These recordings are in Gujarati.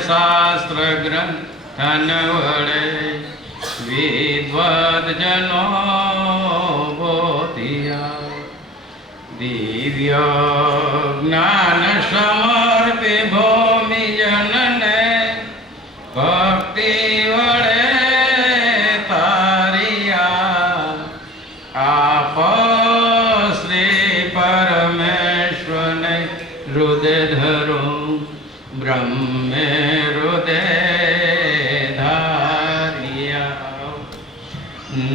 શાસ્ત્ર ગ્રંથન વડે વિદ્વદ જનો બોધિયા દિવ્ય જ્ઞાન સમર્પે ભૂમિ જનને ભક્તિ વડે તારિયા આપ શ્રી પરમેશ્વરને હૃદય ધરો બ્રહ્મે હૃદય ધારિયા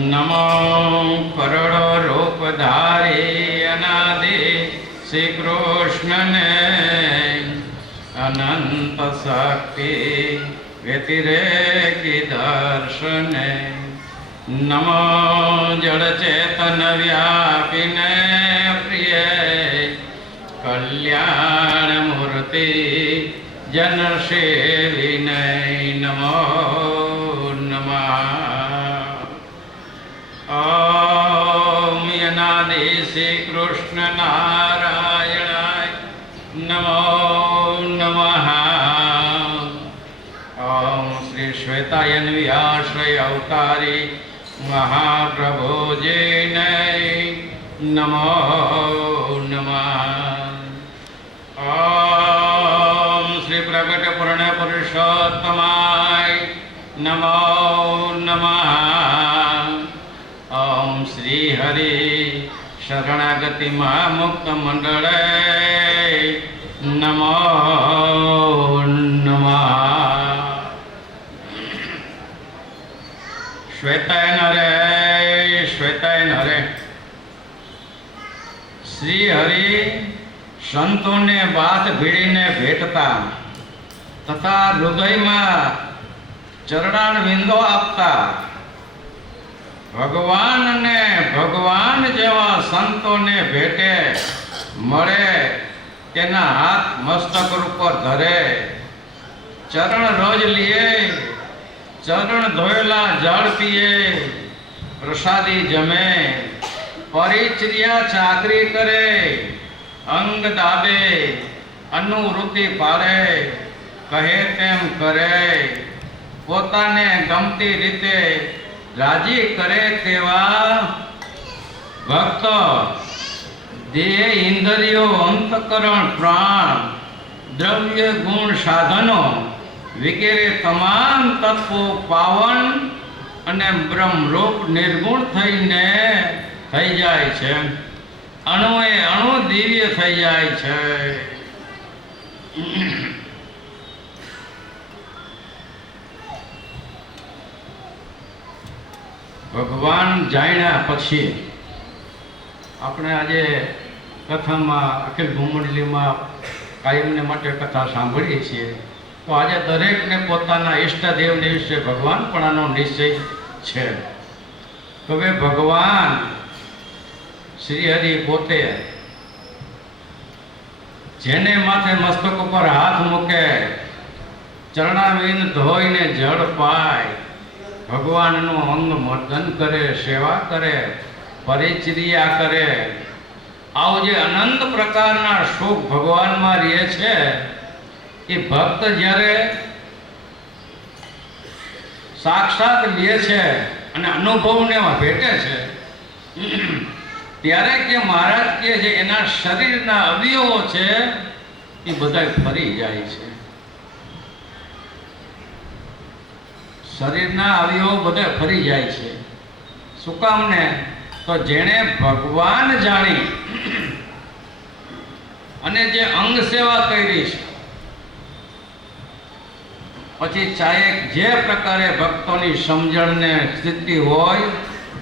નમો કરોડો રૂપધારી અનાદિ શ્રી કૃષ્ણને અનંત શક્તિ વ્યતિરેકી દર્શને નમો જડ ચેતન વ્યાપીને પ્રિય કલ્યાણ મૂર્તિ જન સેવિને નમો નમઃ ઓમ અનાદિ શ્રી કૃષ્ણ નારાયણાય નમો નમઃ ઓમ શ્રી શ્વેતાયન વ્યાશ્રય અવતારી મહાપ્રભુજીને નમો નમઃ ઓમ શ્રી પ્રગટ પૂર્ણ પુરુષોત્તમાય નમો નમઃ ઓમ શ્રી હરિ શરણાગતિ મુક્ત મંડળે નમો નમઃ શ્વેતાયન હરે શ્વેતાયન હરે શ્રી હરિ સંતોને બાથ ભીડીને ભેટતા તથા હૃદયમાં ચરણાણ વિંદો આપતા ભગવાન અને ભગવાન જેવા સંતોને ભેટે મળે તેના હાથ મસ્તક ઉપર ધરે ચરણ રોજ લીએ ચરણ ધોયેલા જળ પીએ પ્રસાદી જમે પરિચર્યા ચાકરી કરે અંગ દાબે અનુવૃત્તિ પાડે કહે તેમ કરે પોતાને ગમતી રીતે રાજી કરે તેવા ભક્ત દેહ ઇન્દ્રિયો અંતકરણ પ્રાણ દ્રવ્ય ગુણ સાધનો વગેરે તમામ તત્વો પાવન અને બ્રહ્મરૂપ નિર્ગુણ થઈને થઈ જાય છે અણુએ અણુ દિવ્ય થઈ જાય છે ભગવાન જાણ્યા પછી આપણે આજે કથામાં અખિલ ભૂમંડલીમાં કાયમને માટે કથા સાંભળીએ છીએ તો આજે દરેકને પોતાના ઈષ્ટદેવને વિશે ભગવાનપણાનો નિશ્ચય છે તો હવે ભગવાન શ્રી હરિ પોતે જેને માથે મસ્તક ઉપર હાથ મૂકે ચરણાવિંદ ધોઈને જળ પાય ભગવાનનું અંગ મર્દન કરે સેવા કરે પરિચર્યા કરે આવું જે અનંત પ્રકારના સુખ ભગવાનમાં રહે છે એ ભક્ત જ્યારે સાક્ષાત લે છે અને અનુભવને ભેટે છે ત્યારે કે મહારાજ કે જે એના શરીરના અવયવો છે એ બધા ફરી જાય છે શરીરના અવયવો બધા ફરી જાય છે શું કામ ને તો જેણે ભગવાન જાણી અને જે અંગ સેવા કરી છે પછી ચાહે જે પ્રકારે ભક્તોની સમજણને સ્થિતિ હોય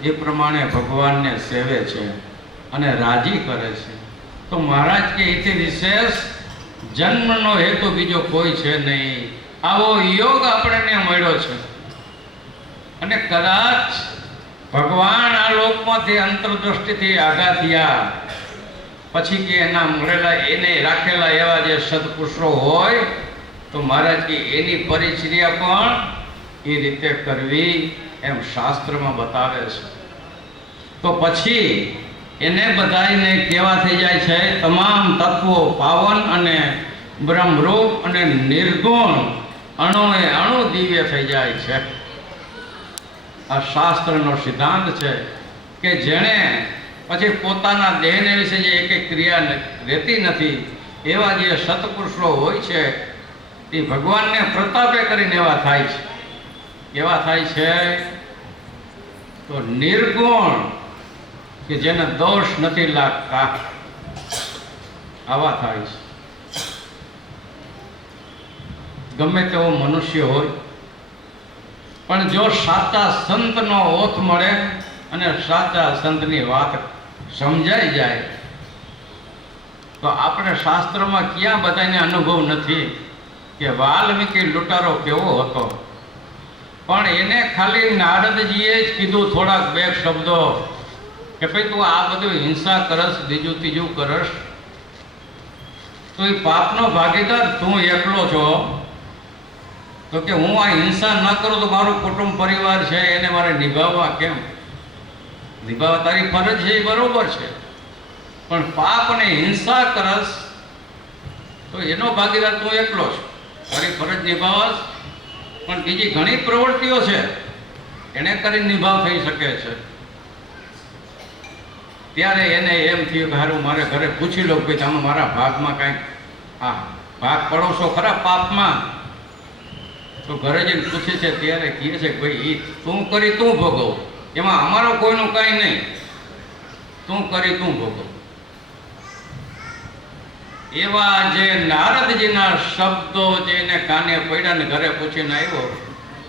એ પ્રમાણે ભગવાનને સેવે છે અને રાજી કરે છે તો મહારાજ કે એથી વિશેષ જન્મનો હેતુ બીજો કોઈ છે નહીં આવો યોગ આપણને મળ્યો છે અને કદાચ ભગવાન આ લોકમાંથી અંતરદૃષ્ટિથી આઘા થયા પછી કે એના મળેલા એને રાખેલા એવા જે સત્પુરુષો હોય તો મહારાજ કે એની પરિચર્યા પણ એ રીતે કરવી એમ શાસ્ત્રમાં બતાવે છે તો પછી એને બધાને કેવા થઈ જાય છે તમામ તત્વો પાવન અને બ્રહ્મરૂપ અને નિર્ગુણ અણુએ અણુ દિવ્ય થઈ જાય છે. આ શાસ્ત્રનો સિદ્ધાંત છે કે જેણે પછી પોતાના દેહને વિશે જે એક ક્રિયા રહેતી નથી એવા જે સત્પુરુષો હોય છે એ ભગવાનને પ્રતાપે કરીને એવા થાય છે. કેવા થાય છે તો નિર્ગુણ, કે જેને દોષ નથી લાગતા, આવા થાય છે. ગમે તેવો મનુષ્ય હોય પણ જો સાચા સંતનો ઓથ મળે અને સાચા સંતની વાત સમજાઈ જાય તો આપણે શાસ્ત્રમાં ક્યાં બધાને અનુભવ નથી કે વાલ્મીકી લૂંટારો કેવો હતો, પણ એને ખાલી નારદજીએ જ કીધું થોડાક બે શબ્દો કે ભાઈ તું આ બધું હિંસા કરસ, બીજું ત્રીજું કરસ, તો એ પાપનો ભાગીદાર તું એકલો છો. તો કે હું આ હિંસા ન કરું તો મારું કુટુંબ પરિવાર છે એને મારે નિભાવવા કેમ? નિભાવવા તારી ફરજ છે એ બરોબર છે, પણ પાપ અને હિંસા કરસ તો એનો ભાગીદાર તું એકલો છો. તારી ફરજ નિભાવસ, પણ બીજી ઘણી પ્રવૃત્તિઓ છે એને કરી નિભાવ થઈ શકે છે. ત્યારે એને એમ થયું કે હારું મારે ઘરે પૂછી લો કે તમે મારા ભાગમાં કાંઈક ભાગ પડો છો ખરા પાપમાં? તો ઘરે જઈને પૂછે છે ત્યારે કહે છે કે ભાઈ એ તું કરી તું ભોગવ, એમાં અમારો કોઈનું કાંઈ નહીં, તું કરી તું ભોગવ. એવા જે નારદજીના શબ્દો જેને કાને પડ્યા ને ઘરે પૂછીને આવ્યો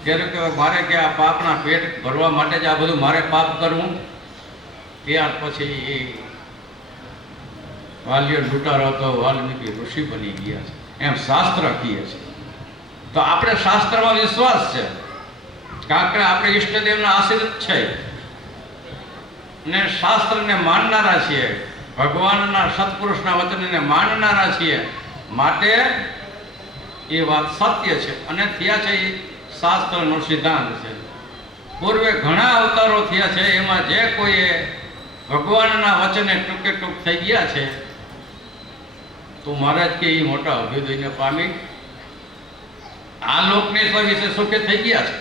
ત્યારે કે મારે કે આ પાપના પેટ ભરવા માટે જ આ બધું મારે પાપ કરવું? ત્યાર પછી એ વાલ્યો લૂંટારો હતો વાલ્મીકી ઋષિ બની ગયા છે, એમ શાસ્ત્ર કહે છે. તો આપણે શાસ્ત્રમાં વિશ્વાસ છે કારણ કે આપણે ઈષ્ટદેવના આશ્રિત છે ને શાસ્ત્રને માનનારા છીએ, ભગવાનના સત્પુરુષના વચનને માનનારા છીએ, માટે એ વાત સત્ય છે અને થયા છે એ શાસ્ત્રનો સિદ્ધાંત છે. પૂર્વે ઘણા અવતારો થયા છે, એમાં જે કોઈએ ભગવાનના વચને ટૂંકે ટૂંક થઈ ગયા છે તો મહારાજ કે એ મોટા અભ્યુદયને પામી આ લોકની વિશે સુખે થઈ ગયા છે.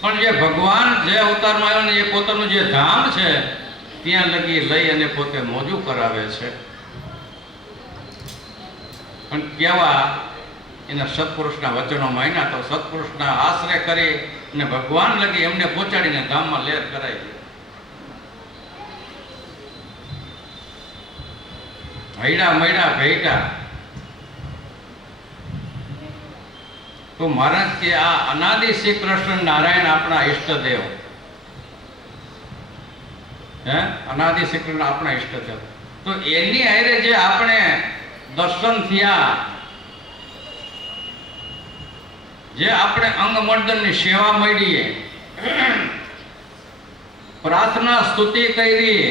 પણ જે ભગવાન જે અવતારમાં આવ્યો ને એ પોતાનું જે ધામ છે ત્યાં લગી લઈ અને પોતે મોજું કરાવે છે. પણ કેવા એના સત્પુરુષના વચનો માન્યા તો સત્પુરુષના આશ્રય કરી અને ભગવાન લગી એમને પહોંચાડીને ધામમાં લહેર કરાઈ ગઈ. હૈડા મૈડા ભેટા તો મહારાજ કે આ અનાદિ શ્રી કૃષ્ણ નારાયણ આપણા ઈષ્ટદેવ, હે અનાદિ શ્રી કૃષ્ણ આપણા ઈષ્ટદેવ, તો એની હારે જે આપણે દર્શન થયા, જે આપણે અંગમર્દનની સેવા મળીએ, પ્રાર્થના સ્તુતિ કરી,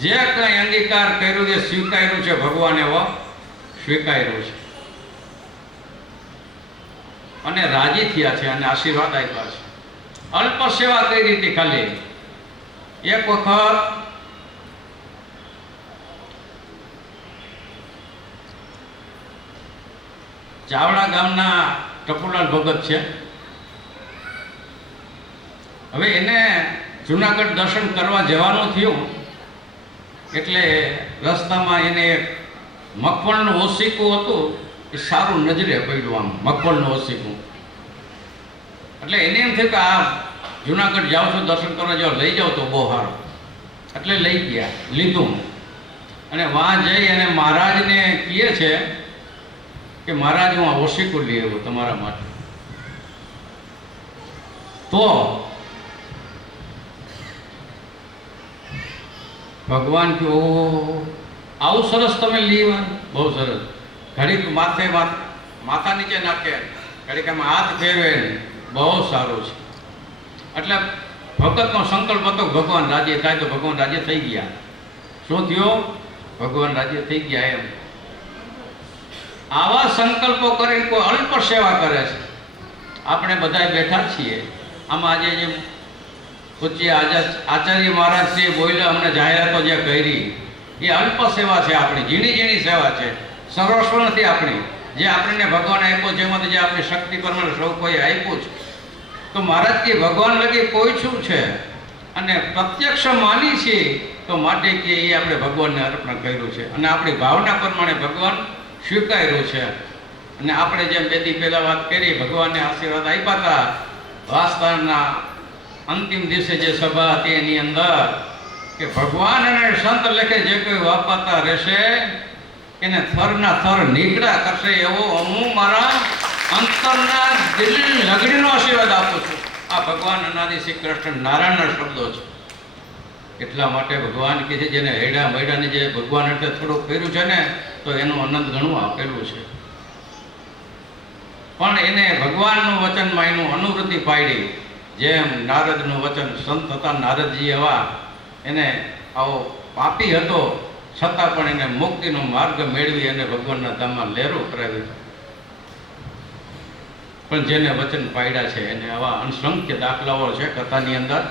જે કંઈ અંગીકાર કર્યું એ સ્વીકાર્યું છે, ભગવાન એવો સ્વીકાર્યું છે અને રાજી થયા છે અને આશીર્વાદ આપ્યા છે. અલ્પ સેવા કઈ રીતે? ખાલી એક વખત ચાવડા ગામના ટપુલાલ ભગત છે, હવે એને જુનાગઢ દર્શન કરવા જવાનું થયું એટલે રસ્તામાં એને એક મગફળનું ઓશીકું હતું એ સારું નજરે પડ્યું, આમ મગફળનું ઓશીકું. એટલે એને એમ થયું કે આ જુનાગઢ જાઉં છું દર્શન કરવા જાઓ, લઈ જાઓ તો બહુ સારું, એટલે લઈ ગયા, લીધું અને વાં જઈ અને મહારાજને કહે છે કે મહારાજ હું આ ઓશીકું લઈ આવ્યો તમારા માટે. તો ભગવાન કે ઓ આવું સરસ તમે લીવા, બહુ સરસ. ઘડીક માથે માથા નીચે નાખે, ઘડીક આમાં હાથ ફેરવે, બહુ સારું છે. એટલે ભગતનો સંકલ્પ હતો ભગવાન રાજી થાય તો ભગવાન રાજી થઈ ગયા. શું થયું? ભગવાન રાજી થઈ ગયા. એમ આવા સંકલ્પો કરીને કોઈ અલ્પ સેવા કરે છે. આપણે બધા બેઠા છીએ આમાં આજે જે પૂજ્ય આચાર્ય મહારાજ શ્રી બોલ્યા, અમને જાહેરાતો જે કરી એ અલ્પ સેવા છે, આપણી ઝીણી ઝીણી સેવા છે, સર્વસ્વ નથી આપણી. જે આપણને ભગવાન આપ્યો છે એમાંથી જે આપણી શક્તિ પ્રમાણે સૌ કોઈ આપ્યું છે, તો મહારાજ કે ભગવાન લગી પહોંચ્યું છે અને પ્રત્યક્ષ માની છે, તો માટે કે એ આપણે ભગવાનને અર્પણ કર્યું છે અને આપણી ભાવના પ્રમાણે ભગવાન સ્વીકાર્યું છે. અને આપણે જેમ બે દી પહેલાં વાત કરી, ભગવાનને આશીર્વાદ આપ્યા હતા વાસ્તાના અંતિમ દિવસે જે સભા હતી એની અંદર કે ભગવાન અને સંત લેખે જે કોઈ વાપરતા રહેશે એને થરના થર નીકળ્યા કરશે એવો હું મારા અંતરના દિલ લગડીનો આશીર્વાદ આપું છું. આ ભગવાન અનાદિ શ્રી કૃષ્ણ નારાયણના શબ્દો છે. એટલા માટે ભગવાન કે છે જેને હેડા મૈડાને જે ભગવાન અર્થે થોડુંક કર્યું છે ને, તો એનું અનંત ઘણું આપેલું છે. પણ એને ભગવાનનું વચનમાં એનું અનુવૃત્તિ પાડી, જેમ નારદનું વચન, સંત હતા નારદજી એવા, એને આવો પાપી હતો છતાં પણ એને મુક્તિનો માર્ગ મેળવી અને ભગવાનના ધામમાં લહેરો કરાવી. પણ જેને વચન પાડ્યા છે એને આવા અસંખ્ય દાખલાઓ છે કથાની અંદર.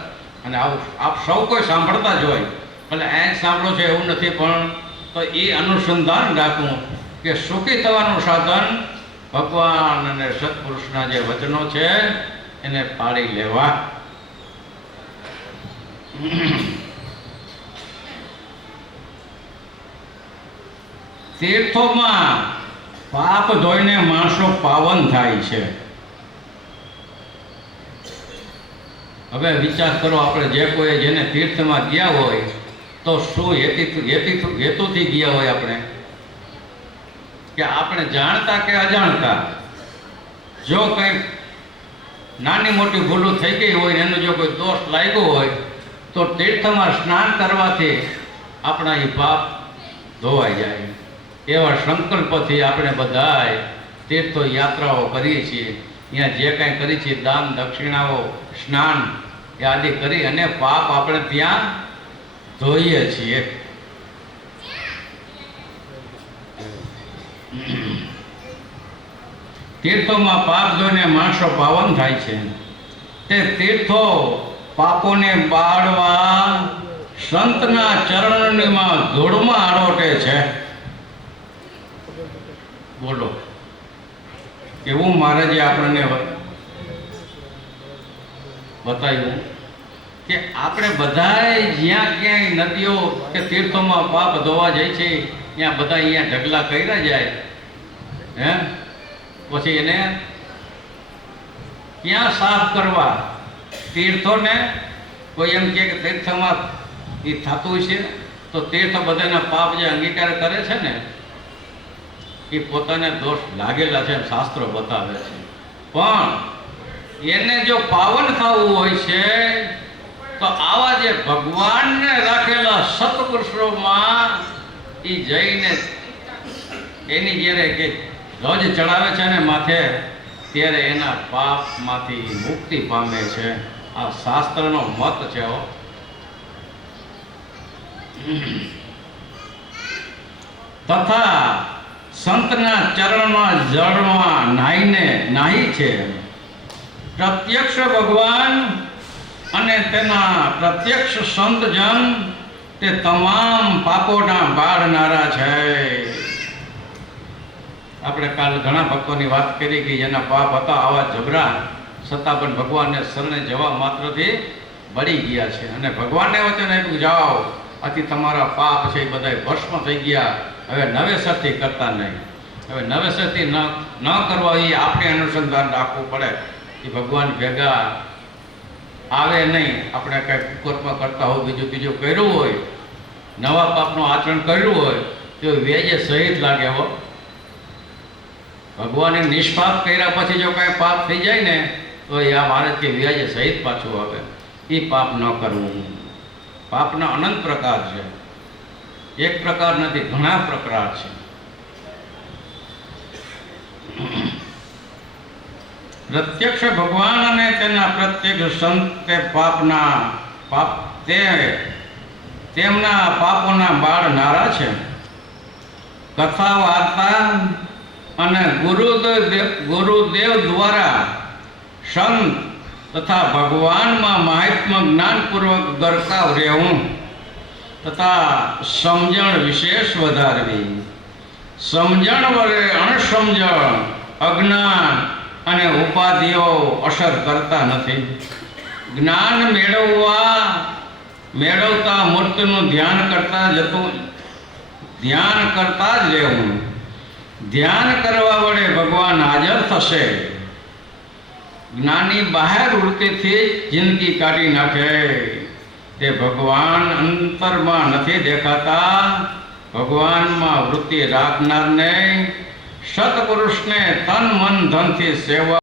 અને આવું આપ સૌ કોઈ સાંભળતા જ હોય, ભલે અહીં જ સાંભળો છો એવું નથી, પણ તો એ અનુસંધાન રાખવું કે સુખી થવાનું સાધન ભગવાન અને સત્પુરુષના જે વચનો છે એને પાળી લેવા. તીર્થોમાં પાપ ધોઈને માણસો પાવન થાય છે. હવે વિચાર કરો, આપણે જે કોઈ જેને તીર્થમાં ગયા હોય તો શું હેતુથી ગયા હોય આપણે, કે આપણે જાણતા કે અજાણતા જો કંઈ નાની મોટી ભૂલો થઈ ગઈ હોય, એનો જો કોઈ દોષ લાગ્યો હોય, તો તીર્થમાં સ્નાન કરવાથી આપણા એ પાપ ધોવાઈ જાય. એવા સંકલ્પથી આપણે બધાય તીર્થો યાત્રાઓ કરીએ છીએ. અહીંયા જે કાંઈ કરીએ છીએ, દાન દક્ષિણાઓ, સ્નાન એ આદિ કરી અને પાપ આપણે ત્યાં ધોઈએ છીએ. તીર્થોમાં પાપ ધોઈને માણસો પાવન થાય છે. તે તીર્થો પાપોને બાળવા સંતના ચરણમાં ધૂળમાં આરોટે છે. બોલો, એવું મહારાજે આપણને બતાવ્યું કે આપણે બધાય જ્યાં ક્યાંય નદીઓ કે તીર્થોમાં પાપ ધોવા જાય છે, ત્યાં બધા અહીંયા ઢગલા કર્યા જાય, હે પછી એને ક્યાં સાફ કરવા? તીર્થોને કોઈ એમ કે તીર્થમાં એ થતું છે, તો તીર્થ બધાના પાપ જે અંગીકાર કરે છે ને, એ પોતાને દોષ લાગેલા છે એમ શાસ્ત્રો બતાવે છે. પણ એને જો પાવન થવું હોય છે તો આવા જે ભગવાનને રાખેલા સત્પુરુષોમાં એ જઈને એની જ્યારે કે ધ્વજ ચડાવે છે ને માથે, ત્યારે એના પાપમાંથી મુક્તિ પામે છે. આ શાસ્ત્રનો મત છે. તથા સંતના ચરણમાં જળમાં નાહી છે. પ્રત્યક્ષ ભગવાન અને તેના પ્રત્યક્ષ સંતજન તે તમામ પાપોના બાળનારા છે. આપણે કાલ ઘણા ભક્તોની વાત કરી કે જેના પાપ હતા આવા જબરા, છતાં પણ ભગવાનને શરણે જવા માત્રથી બળી ગયા છે. અને ભગવાનને વચન આપ્યું, જાઓ આથી તમારા પાપ છે એ બધા ભસ્મ થઈ ગયા, હવે નવેસરથી કરતા નહીં. હવે નવેસરથી ન કરવા એ આપણે અનુસંધાન રાખવું પડે. એ ભગવાન ભેગા આવે નહીં. આપણે કાંઈ કુકર્મ કરતા હોય, બીજું કર્યું હોય, નવા પાપનું આચરણ કર્યું હોય, તો વેજે સહિત લાગે હો. ભગવાને નિષ્પાપ કર્યા પછી જો કાંઈ પાપ થઈ જાય ને, તો એ આ મહારાજ કે વ્યાજે સહિત પાછું આવે. એ પાપ ન કરવું. પાપના અનંત પ્રકાર છે, એક પ્રકાર નથી, ઘણા પ્રકાર છે. પ્રત્યક્ષ ભગવાન અને તેના પ્રત્યક્ષ સંત તેમના પાપોના બાળનારા છે. કથા વાર્તા અને ગુરુદેવ દ્વારા સંત તથા ભગવાનમાં મહાત્મા જ્ઞાનપૂર્વક ગરકાવ રહેવું તથા સમજણ વિશેષ વધારવી. સમજણ વડે અણસમજણ, અજ્ઞાન અને ઉપાધિઓ અસર કરતા નથી. જ્ઞાન મેળવતા મૂર્તિનું ધ્યાન કરતા જ રહેવું. ધ્યાન કરવા વડે ભગવાન હાજર થશે. જ્ઞાની બાહ્ય વૃત્તિથી જ જિંદગી કાઢી નાખે. તે ભગવાન અંતરમાં નથી દેખાતા. ભગવાનમાં વૃત્તિ રાખનારને, સત્પુરુષને તન મન ધનથી સેવા